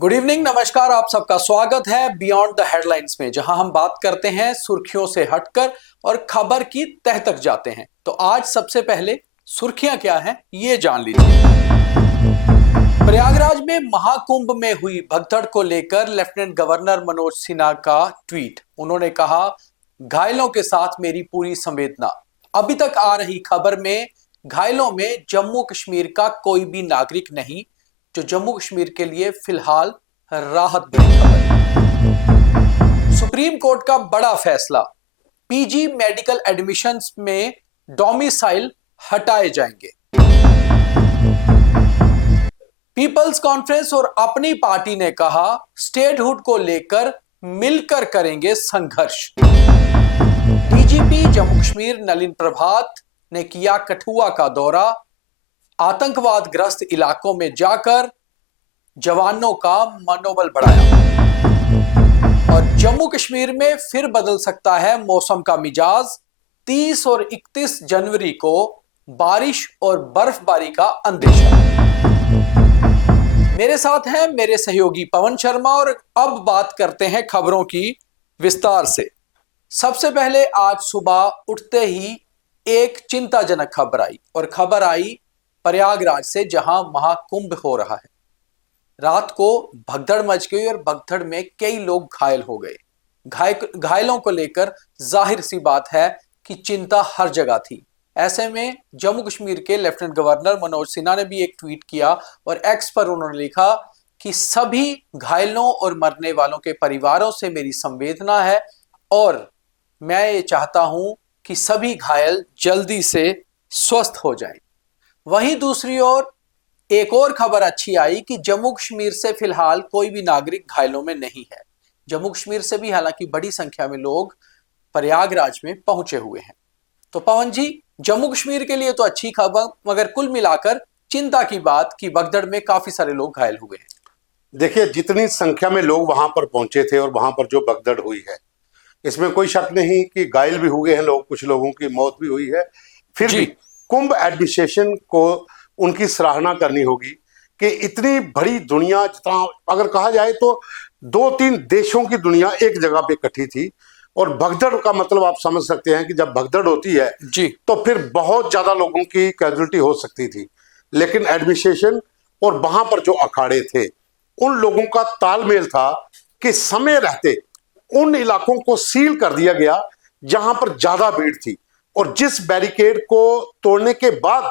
Good evening, नमस्कार। आप सबका स्वागत है बियॉन्ड द हेडलाइंस में, जहां हम बात करते हैं सुर्खियों से हटकर और खबर की तह तक जाते हैं। तो आज सबसे पहले सुर्खियां क्या हैं ये जान लीजिए। प्रयागराज में महाकुंभ में हुई भगदड़ को लेकर लेफ्टिनेंट गवर्नर मनोज सिन्हा का ट्वीट। उन्होंने कहा, घायलों के साथ मेरी पूरी संवेदना। अभी तक आ रही खबर में घायलों में जम्मू कश्मीर का कोई भी नागरिक नहीं, जो जम्मू कश्मीर के लिए फिलहाल राहत भरी खबर। सुप्रीम कोर्ट का बड़ा फैसला, पीजी मेडिकल एडमिशंस में डोमिसाइल हटाए जाएंगे। पीपल्स कॉन्फ्रेंस और अपनी पार्टी ने कहा, स्टेटहुड को लेकर मिलकर करेंगे संघर्ष। डीजीपी जम्मू कश्मीर नलिन प्रभात ने किया कठुआ का दौरा। आतंकवाद ग्रस्त इलाकों में जाकर जवानों का मनोबल बढ़ाया। और जम्मू कश्मीर में फिर बदल सकता है मौसम का मिजाज। 30 और 31 जनवरी को बारिश और बर्फबारी का अंदेशा। मेरे साथ हैं मेरे सहयोगी पवन शर्मा और अब बात करते हैं खबरों की विस्तार से। सबसे पहले आज सुबह उठते ही एक चिंताजनक खबर आई, और खबर आई प्रयागराज से, जहां महाकुंभ हो रहा है। रात को भगदड़ मच गई और भगदड़ में कई लोग घायल हो गए। घायलों को लेकर जाहिर सी बात है कि चिंता हर जगह थी। ऐसे में जम्मू कश्मीर के लेफ्टिनेंट गवर्नर मनोज सिन्हा ने भी एक ट्वीट किया और एक्स पर उन्होंने लिखा कि सभी घायलों और मरने वालों के परिवारों से मेरी संवेदना है और मैं ये चाहता हूं कि सभी घायल जल्दी से स्वस्थ हो जाएं। वहीं दूसरी ओर एक और खबर अच्छी आई कि जम्मू कश्मीर से फिलहाल कोई भी नागरिक घायलों में नहीं है। जम्मू कश्मीर से भी हालांकि बड़ी संख्या में लोग प्रयागराज में पहुंचे हुए हैं। तो पवन जी, जम्मू कश्मीर के लिए तो अच्छी खबर, मगर कुल मिलाकर चिंता की बात कि भगदड़ में काफी सारे लोग घायल हुए हैं। देखिए, जितनी संख्या में लोग वहां पर पहुंचे थे और वहां पर जो भगदड़ हुई है, इसमें कोई शक नहीं कि घायल भी हुए हैं लोग, कुछ लोगों की मौत भी हुई है। फिर भी कुंभ एडमिनिस्ट्रेशन को उनकी सराहना करनी होगी कि इतनी बड़ी दुनिया, जितना अगर कहा जाए तो 2-3 देशों की दुनिया एक जगह पे इकट्ठी थी। और भगदड़ का मतलब आप समझ सकते हैं कि जब भगदड़ होती है जी, तो फिर बहुत ज्यादा लोगों की कैजुअल्टी हो सकती थी। लेकिन एडमिनिस्ट्रेशन और वहां पर जो अखाड़े थे, उन लोगों का तालमेल था कि समय रहते उन इलाकों को सील कर दिया गया जहां पर ज्यादा भीड़ थी। और जिस बैरिकेड को तोड़ने के बाद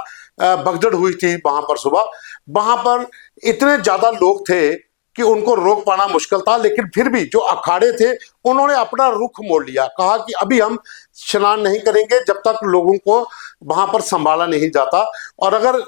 भगदड़ हुई थी वहां पर सुबह, वहां पर इतने ज्यादा लोग थे कि उनको रोक पाना मुश्किल था। लेकिन फिर भी जो अखाड़े थे उन्होंने अपना रुख मोड़ लिया, कहा कि अभी हम स्नान नहीं करेंगे जब तक लोगों को वहां पर संभाला नहीं जाता। और अगर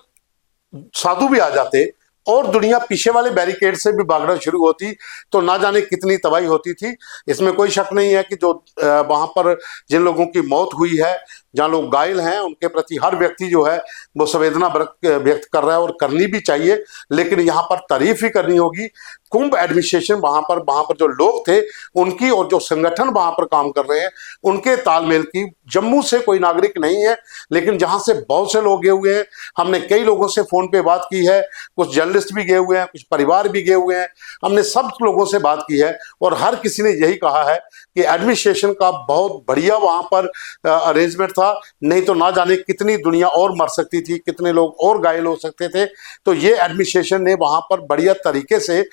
साधु भी आ जाते और दुनिया पीछे वाले बैरिकेड से भी भागना शुरू होती तो ना जाने कितनी तबाही होती थी। इसमें कोई शक नहीं है कि जो वहां पर जिन लोगों की मौत हुई है, जहां लोग घायल हैं, उनके प्रति हर व्यक्ति जो है वो संवेदना व्यक्त कर रहा है और करनी भी चाहिए। लेकिन यहाँ पर तारीफ ही करनी होगी कुंभ एडमिनिस्ट्रेशन, वहां पर जो लोग थे उनकी, और जो संगठन वहां पर काम कर रहे हैं उनके तालमेल की। जम्मू से कोई नागरिक नहीं है, लेकिन जहां से बहुत से लोग गए हुए हैं, हमने कई लोगों से फोन पे बात की है, कुछ जर्नलिस्ट भी गए हुए हैं, कुछ परिवार भी गए हुए हैं, हमने सब लोगों से बात की है और हर किसी ने यही कहा है कि एडमिनिस्ट्रेशन का बहुत बढ़िया वहां पर अरेंजमेंट था। नहीं तो ना जाने कितनी दुनिया और मर सकती थी, कितने लोग और घायल हो सकते थे। तो ये एडमिनिस्ट्रेशन ने वहां पर बढ़िया तरीके से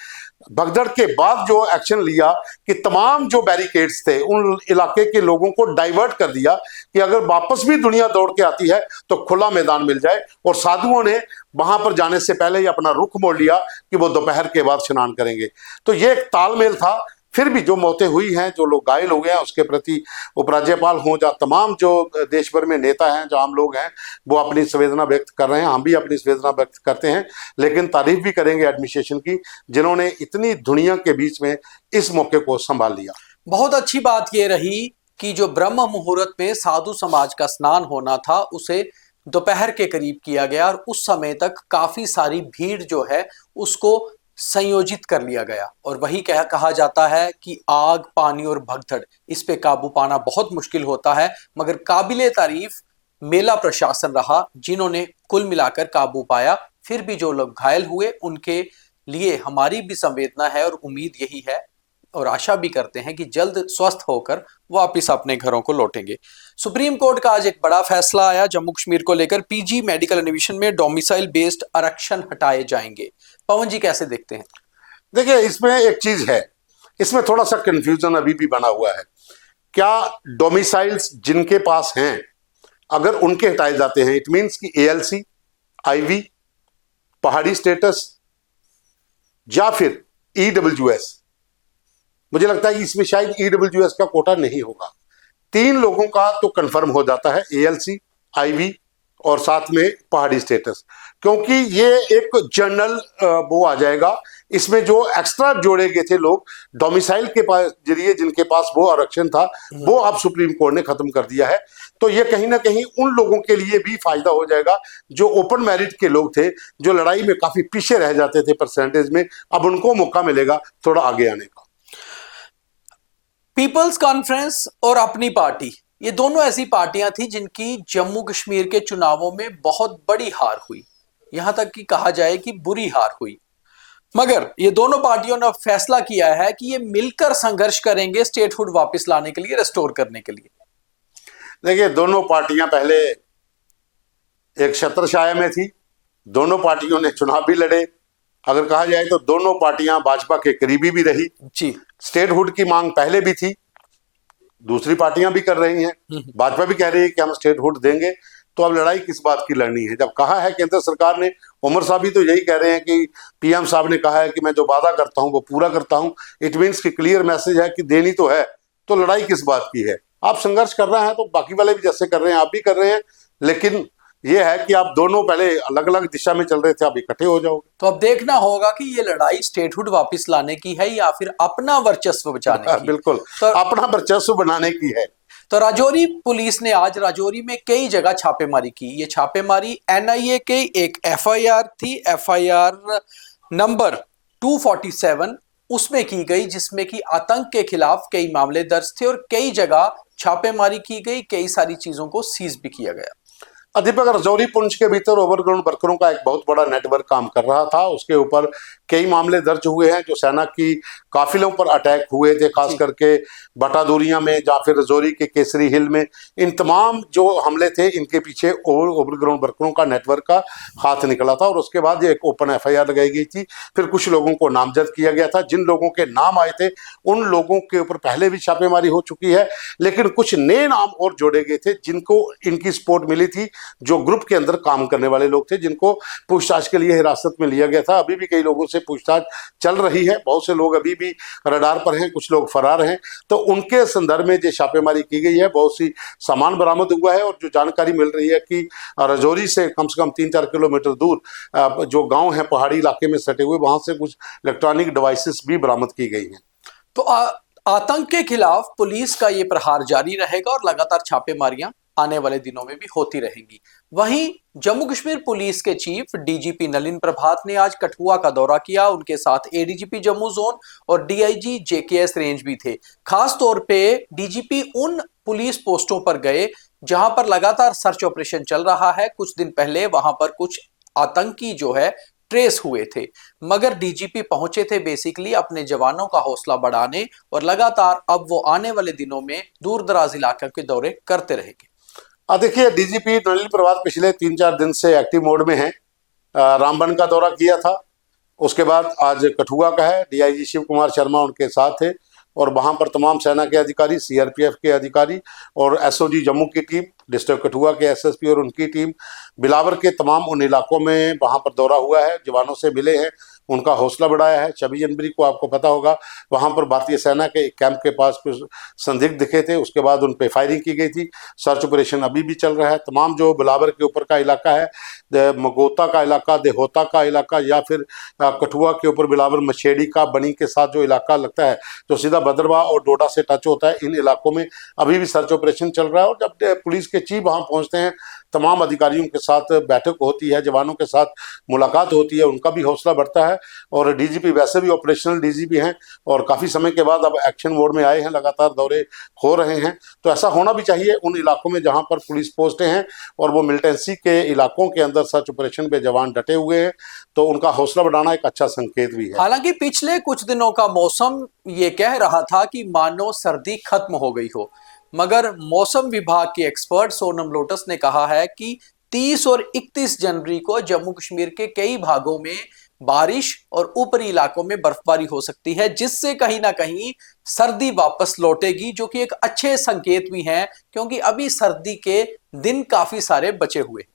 भगदड़ के बाद जो एक्शन लिया कि तमाम जो बैरिकेड्स थे उन इलाके के लोगों को डाइवर्ट कर दिया कि अगर वापस भी दुनिया दौड़ के आती है तो खुला मैदान मिल जाए। और साधुओं ने वहां पर जाने से पहले ही अपना रुख मोड़ लिया कि वो दोपहर के बाद स्नान करेंगे। तो ये एक तालमेल था। फिर भी जो मौतें हुई हैं, जो लोग घायल हो गए हैं, उसके प्रति उपराज्यपाल हों या तमाम जो देश भर में नेता हैं, जो आम लोग हैं, वो अपनी संवेदना व्यक्त कर रहे हैं। हम भी अपनी संवेदना व्यक्त करते हैं, लेकिन तारीफ भी करेंगे एडमिनिस्ट्रेशन की, जिन्होंने इतनी दुनिया के बीच में इस मौके को संभाल लिया। बहुत अच्छी बात यह रही कि जो ब्रह्म मुहूर्त में साधु समाज का स्नान होना था उसे दोपहर के करीब किया गया और उस समय तक काफी सारी भीड़ जो है उसको संयोजित कर लिया गया। और वही कहा जाता है कि आग, पानी और भगदड़, इस पे काबू पाना बहुत मुश्किल होता है, मगर काबिले तारीफ मेला प्रशासन रहा जिन्होंने कुल मिलाकर काबू पाया। फिर भी जो लोग घायल हुए उनके लिए हमारी भी संवेदना है और उम्मीद यही है और आशा भी करते हैं कि जल्द स्वस्थ होकर वापस अपने घरों को लौटेंगे। सुप्रीम कोर्ट का आज एक बड़ा फैसला आया जम्मू कश्मीर को लेकर। पीजी मेडिकल एडमिशन में डोमिसाइल बेस्ड आरक्षण हटाए जाएंगे। पवन जी कैसे देखते हैं? देखिए, इसमें एक चीज है, इसमें थोड़ा सा कंफ्यूजन अभी भी बना हुआ है। क्या डोमिसाइल्स जिनके पास हैं अगर उनके हटाए जाते हैं, इट मीन्स कि एएलसी, आईवी, पहाड़ी स्टेटस या फिर ईडब्ल्यूएस? मुझे लगता है कि इसमें शायद ईडब्ल्यूएस का कोटा नहीं होगा। 3 लोगों का तो कंफर्म हो जाता है, एएलसी, आईवी और साथ में पहाड़ी स्टेटस, क्योंकि ये एक जनरल वो आ जाएगा। इसमें जो एक्स्ट्रा जोड़े गए थे लोग डोमिसाइल के पास जरिए जिनके पास वो आरक्षण था, वो अब सुप्रीम कोर्ट ने खत्म कर दिया है। तो ये कहीं ना कहीं उन लोगों के लिए भी फायदा हो जाएगा जो ओपन मैरिट के लोग थे, जो लड़ाई में काफी पीछे रह जाते थे परसेंटेज में, अब उनको मौका मिलेगा थोड़ा आगे आने का। पीपल्स कॉन्फ्रेंस और अपनी पार्टी, ये दोनों ऐसी पार्टियां थी जिनकी जम्मू कश्मीर के चुनावों में बहुत बड़ी हार हुई, यहां तक कि कहा जाए कि बुरी हार हुई। मगर ये दोनों पार्टियों ने फैसला किया है कि ये मिलकर संघर्ष करेंगे स्टेटहुड वापस लाने के लिए, रेस्टोर करने के लिए। देखिए, दोनों पार्टियां पहले एक छत्रछाया में थी, दोनों पार्टियों ने चुनाव भी लड़े। अगर कहा जाए तो दोनों पार्टियां भाजपा के करीबी भी रही जी। स्टेटहुड की मांग पहले भी थी, दूसरी पार्टियां भी कर रही हैं, भाजपा भी कह रही है कि हम स्टेटहुड देंगे। तो अब लड़ाई किस बात की लड़नी है? जब कहा है केंद्र सरकार ने, उमर साहब भी तो यही कह रहे हैं कि पीएम साहब ने कहा है कि मैं जो वादा करता हूं वो पूरा करता हूं। इट मीन्स कि क्लियर मैसेज है कि देनी तो है, तो लड़ाई किस बात की है? आप संघर्ष कर रहे हैं तो बाकी वाले भी जैसे कर रहे हैं आप भी कर रहे हैं, लेकिन ये है कि आप दोनों पहले अलग अलग दिशा में चल रहे थे, आप इकट्ठे हो जाओगे। तो अब देखना होगा कि ये लड़ाई स्टेटहुड वापस लाने की है या फिर अपना वर्चस्व बचाने की। बिल्कुल, तो अपना वर्चस्व बनाने की है। तो राजौरी पुलिस ने आज राजौरी में कई जगह छापेमारी की। ये छापेमारी एनआईए के एक एफआईआर थी, एफआईआर नंबर 247 उसमें की गई, जिसमें कि आतंक के खिलाफ कई मामले दर्ज थे और कई जगह छापेमारी की गई, कई सारी चीजों को सीज भी किया गया। दीपक, राजौरी पुंछ के भीतर ओवरग्राउंड वर्करों का एक बहुत बड़ा नेटवर्क काम कर रहा था। उसके ऊपर कई मामले दर्ज हुए हैं जो सेना की काफिलों पर अटैक हुए थे, खास करके बटादूरिया में या फिर राजौरी के केसरी हिल में। इन तमाम जो हमले थे इनके पीछे ओवरग्राउंड वर्करों का नेटवर्क का हाथ निकला था और उसके बाद ये एक ओपन एफआईआर लगाई गई थी। फिर कुछ लोगों को नामजद किया गया था। जिन लोगों के नाम आए थे उन लोगों के ऊपर पहले भी छापेमारी हो चुकी है, लेकिन कुछ नए नाम और जोड़े गए थे जिनको इनकी सपोर्ट मिली थी, जो ग्रुप के अंदर काम करने वाले लोग थे, जिनको पूछताछ के लिए हिरासत में लिया गया था। अभी भी कई लोगों से पूछताछ चल रही है, बहुत से लोग अभी भी रडार पर हैं, कुछ लोग फरार हैं। तो उनके संदर्भ में जो छापेमारी की गई है, बहुत सी सामान बरामद हुआ है और जो जानकारी मिल रही है कि राजौरी से कम 3-4 किलोमीटर दूर जो गांव है पहाड़ी इलाके में सटे हुए, वहां से कुछ इलेक्ट्रॉनिक डिवाइसेस भी बरामद की गई हैं। तो आतंक के खिलाफ पुलिस का ये प्रहार जारी रहेगा और लगातार छापेमारियां आने वाले दिनों में भी होती रहेंगी। वहीं जम्मू कश्मीर पुलिस के चीफ डीजीपी नलिन प्रभात ने आज कठुआ का दौरा किया। उनके साथ एडीजीपी जम्मू जोन और डीआईजी जेकेएस रेंज भी थे। खास तौर पे डीजीपी उन पुलिस पोस्टों पर गए जहां पर लगातार सर्च ऑपरेशन चल रहा है। कुछ दिन पहले वहां पर कुछ आतंकी जो है ट्रेस हुए थे, मगर डीजीपी पहुंचे थे बेसिकली अपने जवानों का हौसला बढ़ाने और लगातार अब वो आने वाले दिनों में दूर दराज इलाके के दौरे करते रहेंगे। देखिए, डीजीपी नलिन प्रभात पिछले 3-4 दिन से एक्टिव मोड में है। रामबन का दौरा किया था, उसके बाद आज कठुआ का है। डीआईजी शिव कुमार शर्मा उनके साथ थे और वहां पर तमाम सेना के अधिकारी, सीआरपीएफ के अधिकारी और एसओजी जम्मू की टीम, डिस्ट्रिक्ट कठुआ के एसएसपी और उनकी टीम, बिलावर के तमाम उन इलाकों में वहां पर दौरा हुआ है, जवानों से मिले हैं, उनका हौसला बढ़ाया है। 26 जनवरी को आपको पता होगा वहां पर भारतीय सेना के एक कैंप के पास कुछ संदिग्ध दिखे थे, उसके बाद उन पे फायरिंग की गई थी। सर्च ऑपरेशन अभी भी चल रहा है। तमाम जो बिलावर के ऊपर का इलाका है, मगोता का इलाका, देहोता का इलाका या फिर कठुआ के ऊपर बिलावर मछेड़ी का बनी के साथ जो इलाका लगता है, जो सीधा भद्रवाह और डोडा से टच होता है, इन इलाकों में अभी भी सर्च ऑपरेशन चल रहा है। और जब पुलिस के चीफ वहां पहुंचते हैं, तमाम अधिकारियों के साथ बैठक होती है, जवानों के साथ मुलाकात होती है, उनका भी हौसला बढ़ता है और डीजीपी वैसे भी ऑपरेशनल डीजीपी हैं और काफी समय के बाद अब एक्शन मोड में आए हैं, लगातार दौरे हो रहे हैं। तो ऐसा होना भी चाहिए उन इलाकों में जहां पर पुलिस पोस्टें हैं और वो मिलिटेंसी के इलाकों के अंदर सर्च ऑपरेशन पे जवान डटे हुए हैं, तो उनका हौसला बढ़ाना एक अच्छा संकेत भी है। हालांकि पिछले कुछ दिनों का मौसम ये कह रहा था कि मानो सर्दी खत्म हो गई हो, मगर मौसम विभाग के एक्सपर्ट सोनम लोटस ने कहा है कि 30 और 31 जनवरी को जम्मू कश्मीर के कई भागों में बारिश और ऊपरी इलाकों में बर्फबारी हो सकती है, जिससे कहीं ना कहीं सर्दी वापस लौटेगी, जो कि एक अच्छे संकेत भी हैं क्योंकि अभी सर्दी के दिन काफी सारे बचे हुए हैं।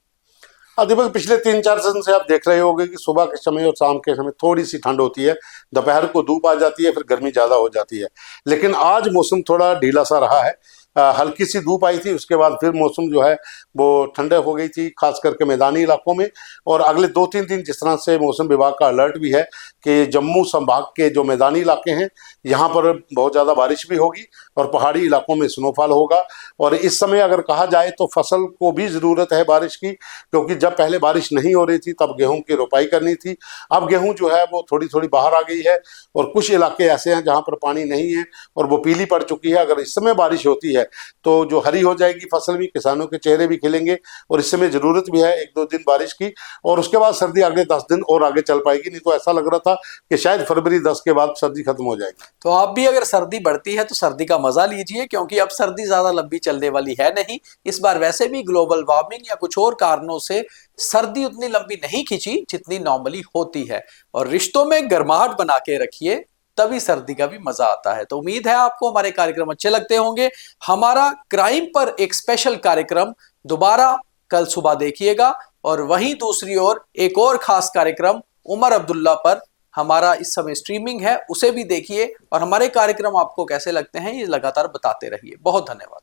दीपक, पिछले 3-4 दिन से आप देख रहे होंगे कि सुबह के समय और शाम के समय थोड़ी सी ठंड होती है, दोपहर को धूप आ जाती है, फिर गर्मी ज्यादा हो जाती है। लेकिन आज मौसम थोड़ा ढीला सा रहा है। हल्की सी धूप आई थी, उसके बाद फिर मौसम जो है वो ठंडा हो गई थी, खास करके मैदानी इलाकों में। और अगले 2-3 दिन जिस तरह से मौसम विभाग का अलर्ट भी है कि जम्मू संभाग के जो मैदानी इलाके हैं यहाँ पर बहुत ज़्यादा बारिश भी होगी और पहाड़ी इलाकों में स्नोफॉल होगा। और इस समय अगर कहा जाए तो फसल को भी ज़रूरत है बारिश की, क्योंकि जब पहले बारिश नहीं हो रही थी तब गेहूं की रोपाई करनी थी। अब गेहूं जो है वो थोड़ी थोड़ी बाहर आ गई है और कुछ इलाके ऐसे हैं जहाँ पर पानी नहीं है और वो पीली पड़ चुकी है। अगर इस समय बारिश होती है तो जो हरी हो जाएगी फसल भी, किसानों के चेहरे भी खिलेंगे और इस समय जरूरत भी है 1-2 दिन बारिश की। और उसके बाद सर्दी अगले 10 दिन और आगे चल पाएगी। नहीं तो ऐसा लग रहा था कि शायद फरवरी 10 के बाद सर्दी खत्म हो जाएगी। तो आप भी अगर सर्दी बढ़ती है तो सर्दी का मजा लीजिए, क्योंकि अब सर्दी ज्यादा लंबी चलने वाली है नहीं। इस बार वैसे भी ग्लोबल वार्मिंग या कुछ और कारणों से सर्दी उतनी लंबी नहीं खिंची जितनी नॉर्मली होती है। और रिश्तों में गर्माहट बना के रखिए, तभी सर्दी का भी मजा आता है। तो उम्मीद है आपको हमारे कार्यक्रम अच्छे लगते होंगे। हमारा क्राइम पर एक स्पेशल कार्यक्रम दोबारा कल सुबह देखिएगा, और वहीं दूसरी ओर एक और खास कार्यक्रम उमर अब्दुल्ला पर हमारा इस समय स्ट्रीमिंग है, उसे भी देखिए। और हमारे कार्यक्रम आपको कैसे लगते हैं ये लगातार बताते रहिए। बहुत धन्यवाद।